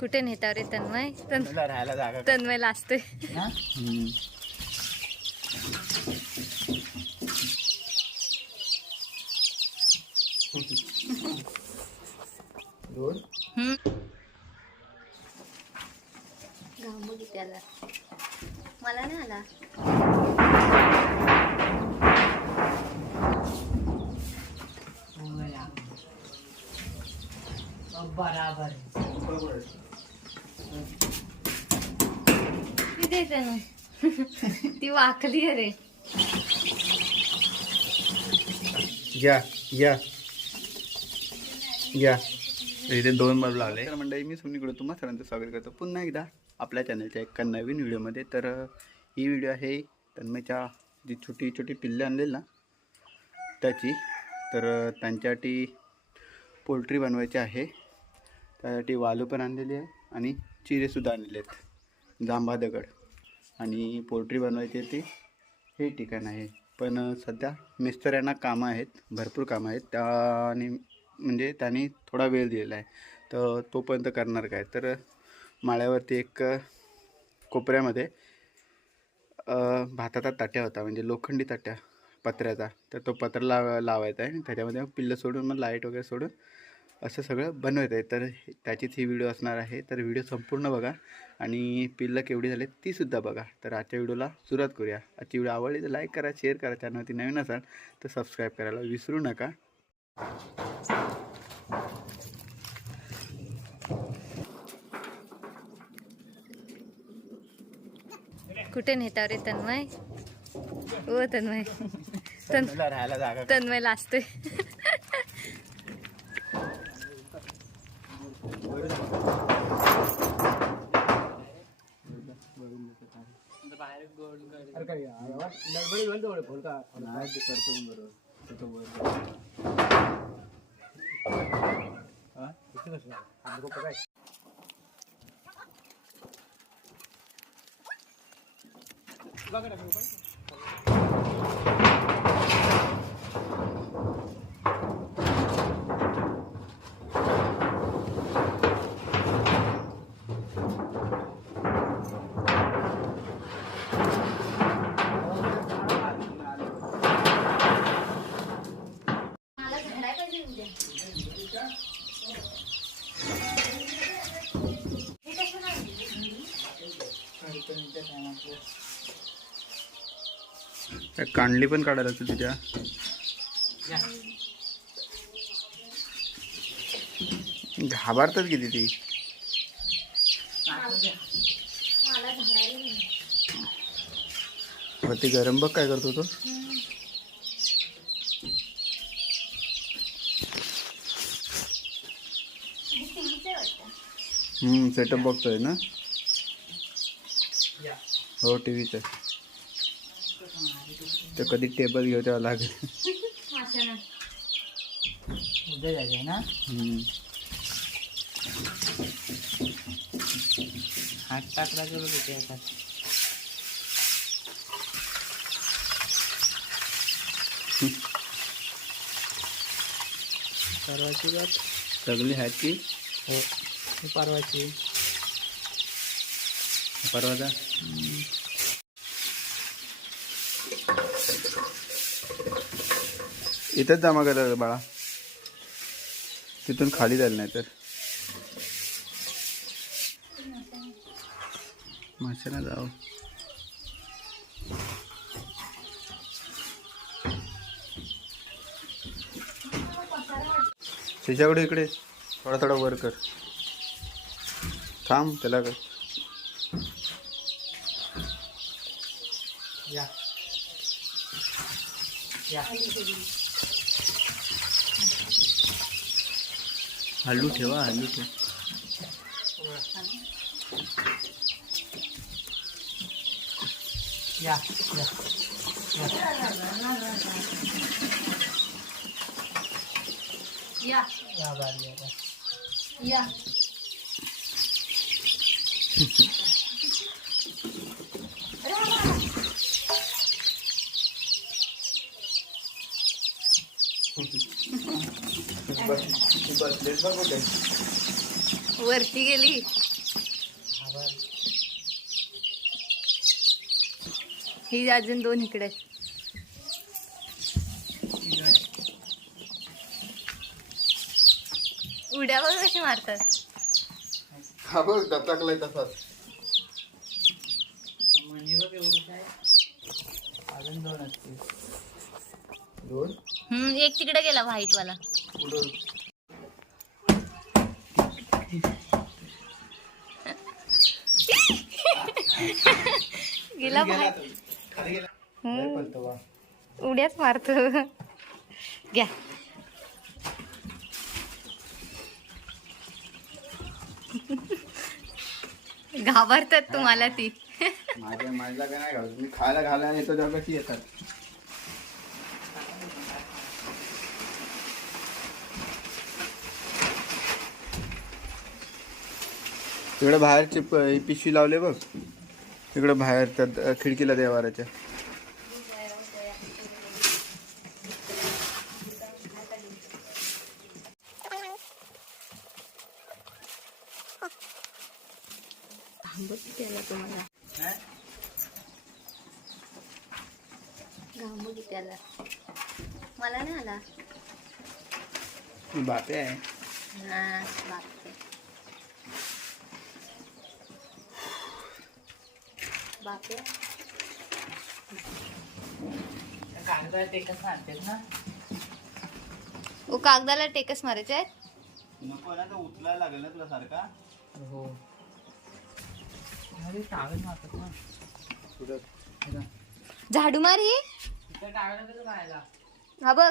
कुठे नेता रे तन्मय? तन मला राहायला जागा तन्मय लाजतोय. दोन? हम्म. त्याला मला नाही आला. बराबर. तन्मय ती वाकली अरे या या या इथे दोन बल्ब लावले तर मंडळी मी सुनीकडे तुम्हा सर्वांचं स्वागत करतो. पुन्हा एकदा आपल्या चॅनलच्या एका नवीन व्हिडिओमध्ये. तर ही व्हिडिओ आहे तन्मयच्या जी छोटी छोटी पिल्ले आणलेली ना त्याची. तर त्यांच्यासाठी पोल्ट्री बनवायची आहे. त्यासाठी वालू पण आणलेली आहे. आणि चिरेसुद्धा आणलेले आहेत जांभा दगड आणि पोल्ट्री बनवायची ते ती हे ठिकाण आहे. पण सध्या मिस्त्र्यांना कामं आहेत भरपूर कामं आहेत. त्याने म्हणजे त्यांनी थोडा वेळ दिलेला आहे. तर तोपर्यंत करणार काय? तर माळ्यावरती एक कोपऱ्यामध्ये भाताचा ताट्या होता. म्हणजे लोखंडी ताट्या पत्र्याचा. तर तो पत्र लाव लावायचा आहे. आणि त्याच्यामध्ये पिल्लं सोडून मग लाइट वगैरे सोडून असं सगळं बनवत आहे तर हे- त्याचीच ही व्हिडिओ असणार आहे. तर व्हिडिओ संपूर्ण बघा. आणि पिल्लं केवढी झाली तीसुद्धा बघा. तर आजच्या व्हिडिओला सुरुवात करूया. आजची व्हिडिओ आवडली तर लाईक करा शेअर करा. चॅनलवरती नवीन असाल तर सबस्क्राईब करायला विसरू नका. कुठे नेता रे तन्मय? ओ तन्मय. तन राहायला जागा तन्मय लाजतोय त्या कांडली पण काढायला लागते तुझ्या घाबरतात किती ती. वरती गरम बघ काय करतो तो. सेटअप बघतोय ना? हो टी व्हीच तर कधी टेबल घेऊ तेव्हा लागेल. उद्या जायचं ना. हात टाकला आता. परवाची बात. सगळी आहेत की? ही. परवाची. परवाचा? इथंच जमा करायला बाळा. तिथून खाली जाईल नाही तर माशाला जाऊ त्याच्याकडे इकडे. थोडा थोडा वर कर. थांब त्याला कर या. या. हल्लू ठेवा हल्लू ठेव. या या या या बारी आता या बसलेस बघ कुठे वरती गेली. ही अजून दोन इकडे. उड्या बघ कशी मारतात. हा बघ दचकलाय तसाच मनी बघ एवढं काय? अजून दोन असतील. दोन? हम्म एक तिकडे गेला व्हाईट वाला कुठं गेला व्हाईट खाली गेला. हम्म. लय पळतो बा. उड्याच मारतो. घ्या. घाबरतात तुम्हाला ती. माझ्या माझ्या काय नाही घालत? मी खायला घालायला येतो तेव्हा कशी येतात तिकडे बाहेरची पिशवी लावले बघ. तिकडे बाहेर त्या खिडकीला देवाराच्या त्याला तुम्हाला घांबू की त्याला मला नाही आला बापे आहे. हा बापरे बापरे कागदा ते कसं आणतात ना ओ कागदाला टेकस मारायचे आहेत? नको ना तर उचलायला लागेल ना तुला सारखा. हो. अरे मारतात ना. झाडू मार ही? तिथं टाकलं कसं खायला हा बघ.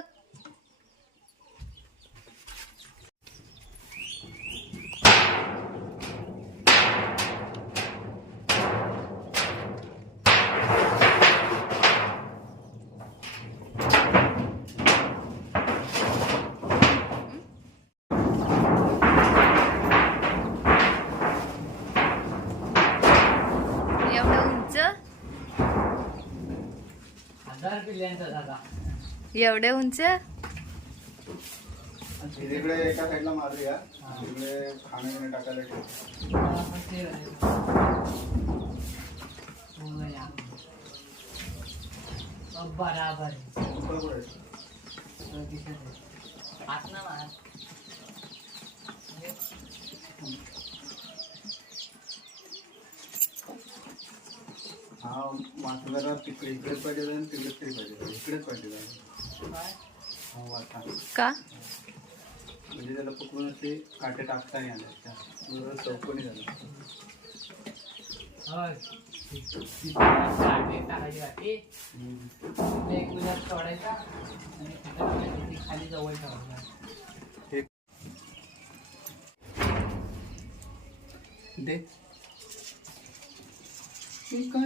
एवढं उंच? तिकडे एका साईडला मारूया. तिकडे खाणं पिणं टाकायला ठेव. आपण ते बघूया. अ, बराबर ना मार. हा मासा जरा तिकडे इकडेच पाहिजे आणि तिकडेच तरी पाहिजे. इकडेच पाहिजे. काय? हा वाटा का? म्हणजे त्याला पकडून असे काटे टाकता नाही आले त्या बरोबर चौकोनी झालं. वाटे. खाली जवळ ठेवायचा. हे दे. एका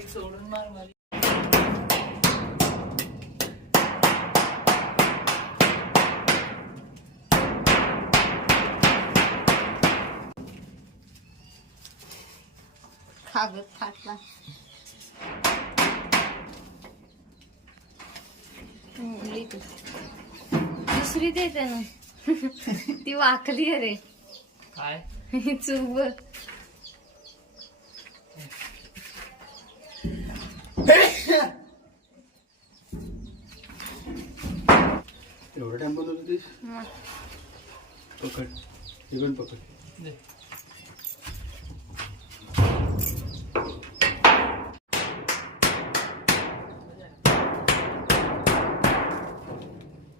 सोडून कागद फाटला. दुसरी दे त्यानं. ती वाकली अरे काय? चूक एवढं टाइम बोलत होतीस. पकड. इकडून पकड. दे.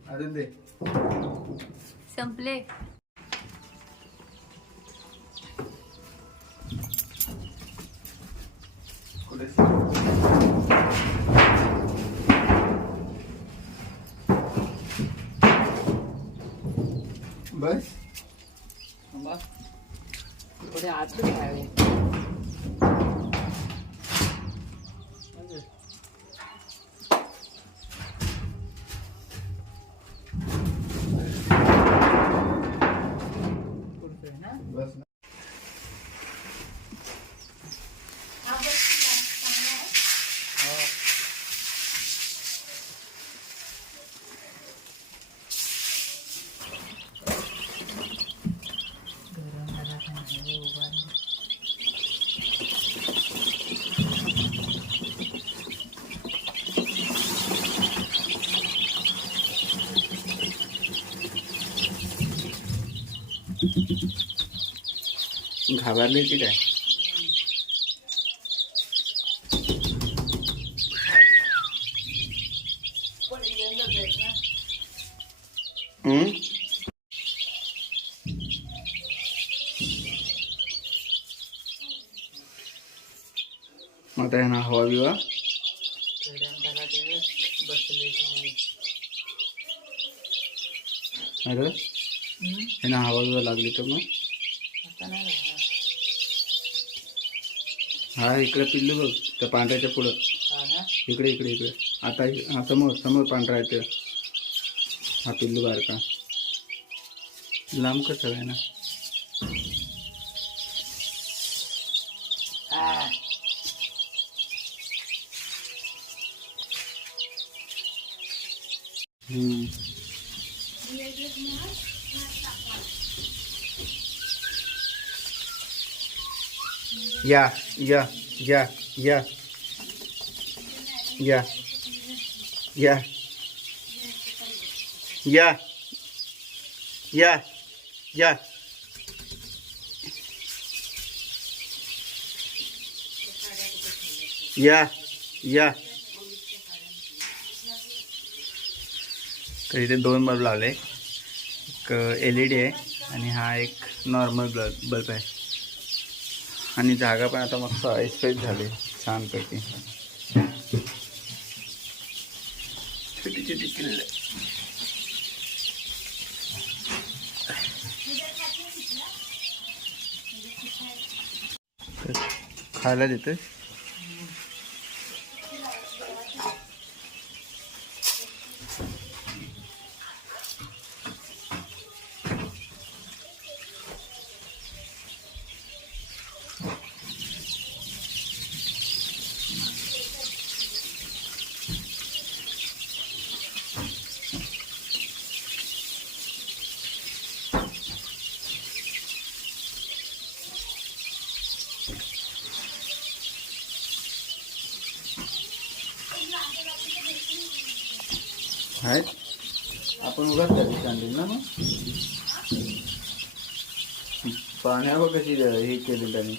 अजून दे. संपले. कुठे? बस. आतच खायला घाबरले की काय मग आहे ना हवा बिवा अरे हम्म? हे ना हवा बिवा लागली तर मग? आता नाही लागणार. हा इकडे पिल्लू बघ त्या पांढऱ्याच्या पुढं. हा इकडे इकडे इकडे. आता हा समोर समोर पांढरा आहे ते हा पिल्लू बारका. लांब कसं आहे ना हम्म. या या या या या या या या या या या तर इथे दोन बल्ब लावले. एक एल ई डी आहे आणि हा एक नॉर्मल बल्ब बल्ब आहे. आणि जागा पण आता मस्त ऐसपैस झाली छानपैकी. छोटी छोटी किल्ले खायला देते आहेत आपण उगाच कधी सांगेल ना मग. पाण्यावर कशी हे केली त्यांनी?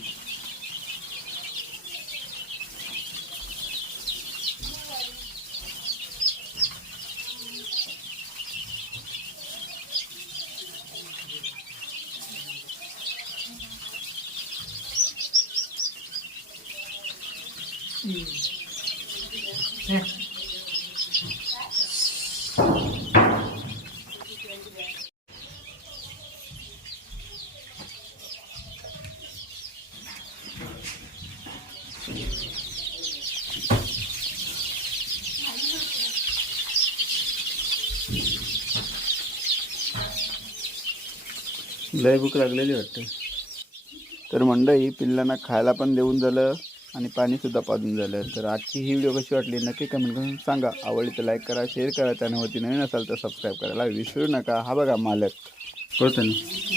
लय भूक लागलेली वाटते. तर मंडळी पिल्लांना खायला पण देऊन झालं आणि पाणीसुद्धा पाजून झालं. तर आजची ही व्हिडिओ कशी वाटली नक्की कमेंट करून सांगा. आवडली तर लाईक करा शेअर करा. चॅनलवरती नवीन असाल तर सबस्क्राईब करायला विसरू नका. हा बघा मालक. कळतं ना.